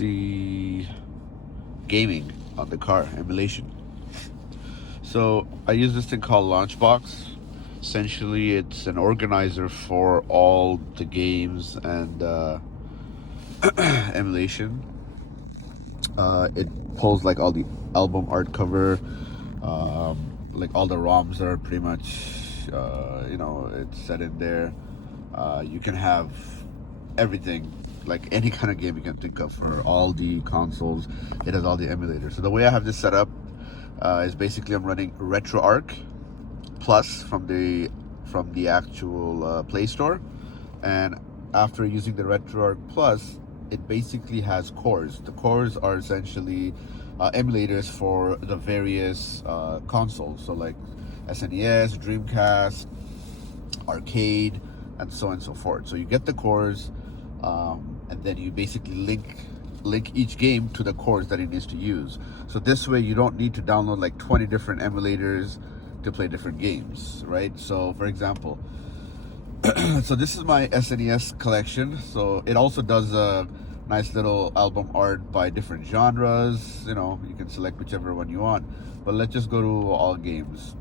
see gaming on the car, emulation. So I use this thing called Launchbox. Essentially, it's an organizer for all the games and emulation. It pulls like all the album art cover, like all the ROMs are pretty much, it's set in there. You can have everything, like any kind of game you can think of for all the consoles. It has all the emulators. So the way I have this set up is basically I'm running Retroarch Plus from the actual Play Store, and after using the Retroarch Plus, it basically has cores. The cores are essentially emulators for the various consoles, so like SNES, Dreamcast, arcade, and so on and so forth. So you get the cores, and then you basically link each game to the cores that it needs to use. So this way you don't need to download like 20 different emulators to play different games, right? So for example, so this is my SNES collection. So it also does a nice little album art by different genres. You can select whichever one you want, but let's just go to all games.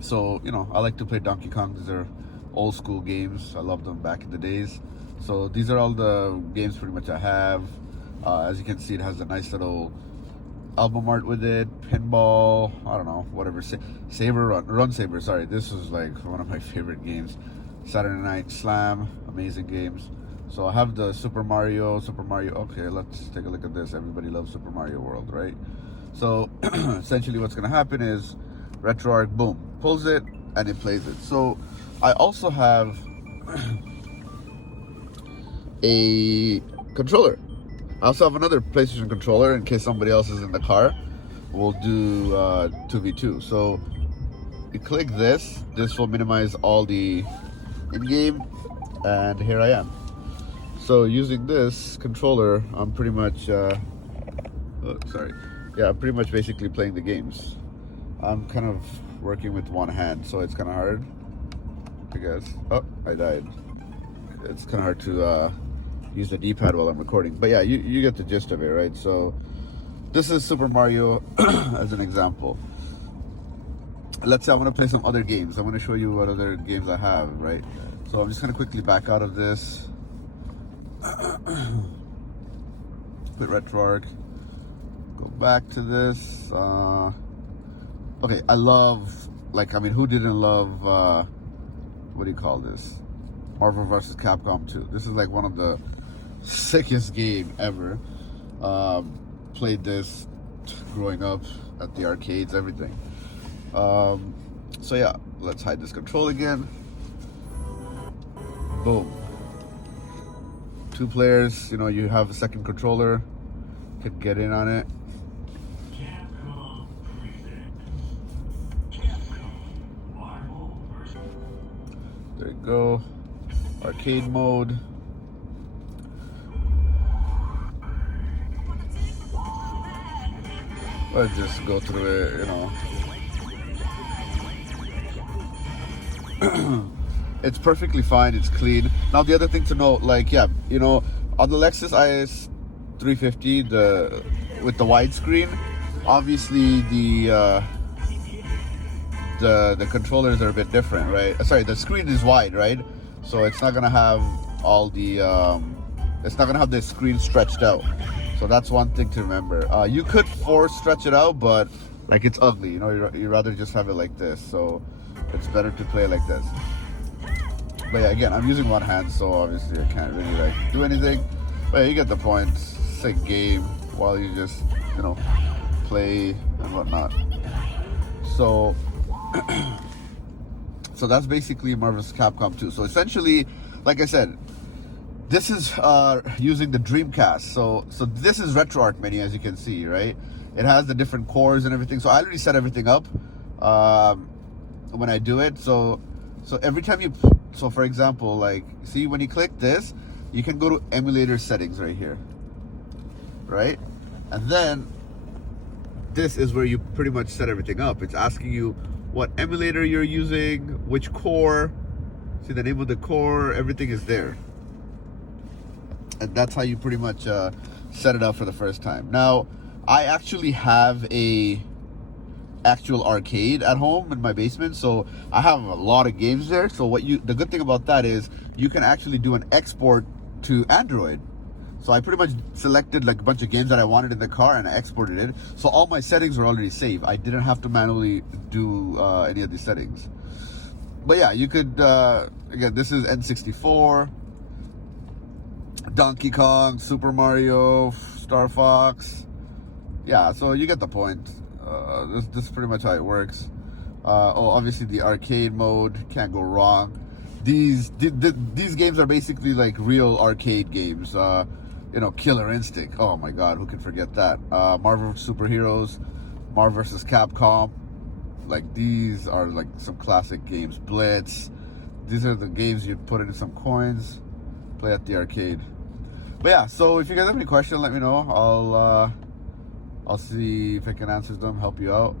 So I like to play Donkey Kong. These are old school games. I love them back in the days. So these are all the games pretty much I have. As you can see, it has a nice little album art with it. Pinball, I don't know, whatever. Run Saber, sorry. This was like one of my favorite games. Saturday Night Slam, amazing games. So I have the Super Mario. Okay, let's take a look at this. Everybody loves Super Mario World, right? So essentially what's gonna happen is Retroarch, boom, pulls it and it plays it. So I also have a controller. I also have another PlayStation controller in case somebody else is in the car. We'll do 2v2. So you click this will minimize all the in-game, and here I am. So using this controller, I'm pretty much I'm pretty much basically playing the games. I'm kind of working with one hand, so it's kind of hard, I guess. Oh, I died. It's kind of hard to use the D-pad while I'm recording, but yeah, you get the gist of it, right? So this is Super Mario as an example. Let's say I want to play some other games. I want to show you what other games I have, right? So I'm just going to quickly back out of this. Quit Retroarch. Go back to this. Okay, I love, who didn't love, what do you call this? Marvel vs. Capcom 2. This is like one of the sickest game ever. Played this growing up at the arcades, everything. So yeah, let's hide this control again. Boom. 2 players, you have a second controller, could get in on it. There you go. Arcade mode. Let's just go through it, It's perfectly fine, it's clean. Now the other thing to note, on the Lexus IS 350, with the widescreen, obviously the controllers are a bit different, right? Sorry, the screen is wide, right? So it's not gonna have all the it's not gonna have the screen stretched out. So that's one thing to remember. You could stretch it out, but it's ugly. You'd rather just have it like this. So it's better to play like this. But yeah, again, I'm using one hand, so obviously I can't really do anything. But yeah, you get the point. Sick game while you just play and whatnot. So so that's basically Marvel vs. Capcom 2. So essentially, like I said, this is using the Dreamcast. So this is Retroarch Mini, as you can see, right? It has the different cores and everything. So I already set everything up when I do it. So every time so for example, see when you click this, you can go to emulator settings right here, right? And then this is where you pretty much set everything up. It's asking you what emulator you're using, which core. See the name of the core, everything is there. And that's how you pretty much set it up for the first time. Now, I actually have a actual arcade at home in my basement, so I have a lot of games there. So the good thing about that is you can actually do an export to Android. So I pretty much selected like a bunch of games that I wanted in the car and I exported it. So all my settings were already saved. I didn't have to manually do any of these settings. But yeah, you could, again, this is N64, Donkey Kong, Super Mario, Star Fox. Yeah, so you get the point. This is pretty much how it works. Obviously the arcade mode, can't go wrong. These games are basically like real arcade games. Killer Instinct. Oh my God, who can forget that? Marvel Superheroes, Marvel vs. Capcom. Like these are like some classic games. Blitz. These are the games you'd put in some coins, play at the arcade. But yeah, so if you guys have any questions, let me know. I'll see if I can answer them, help you out.